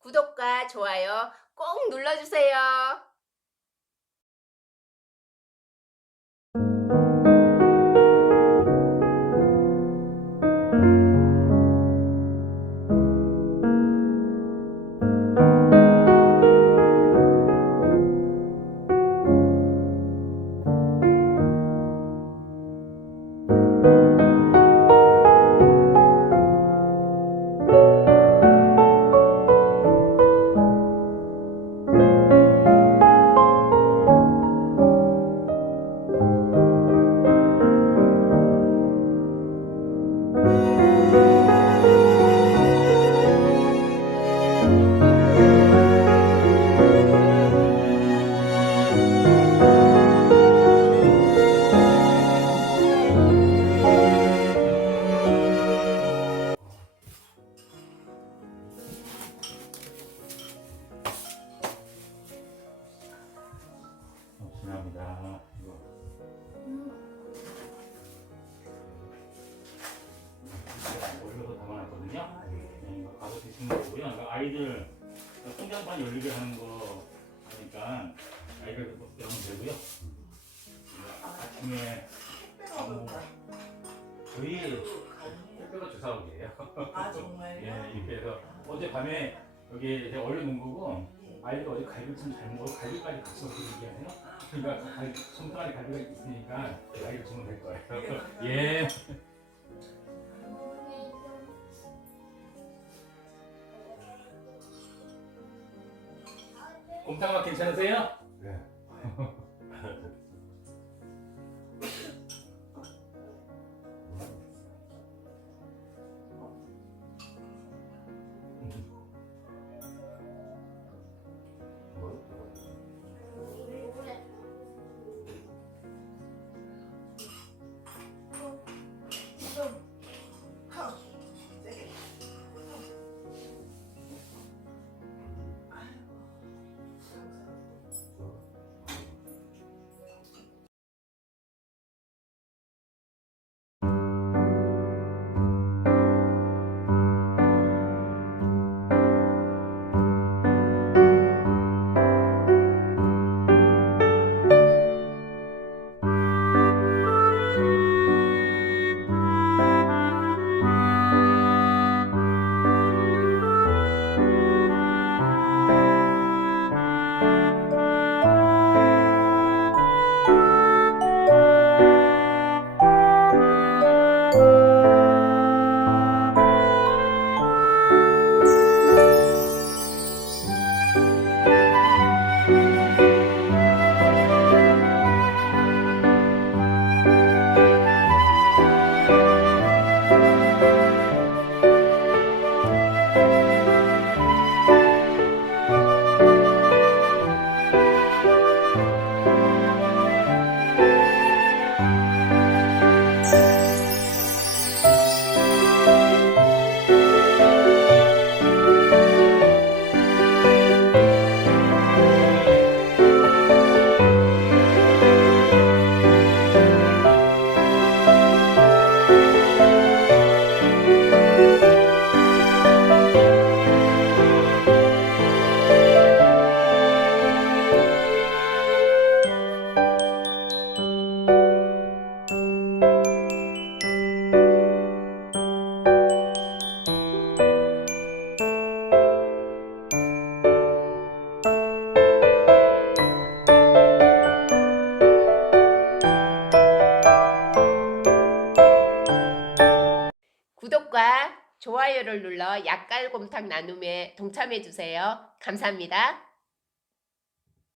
구독과 좋아요 꼭 눌러주세요. 어, 죄송합니다. 이거. 올려서 담아놨거든요. 네, 이거 가서 드시는 거고요. 아이들 통장판 열리게 하는 거 하니까 아이들 넣으면 되고요. 이거 아침에 아무 저희 택배가 주사오게요. 아 정말요? 예, 이렇게 해서 어제 밤에 여기 이제 온 거고 아이들 어제 갈비 참잘 먹고 갈비까지 같이 먹고 얘기하네요. 그러니까 갈, 손가락에 갈비가 있으니까 아이들 주면 될 거예요. 예. 곰탕맛 괜찮으세요? 구독과 좋아요를 눌러 약갈곰탕 나눔에 동참해 주세요. 감사합니다.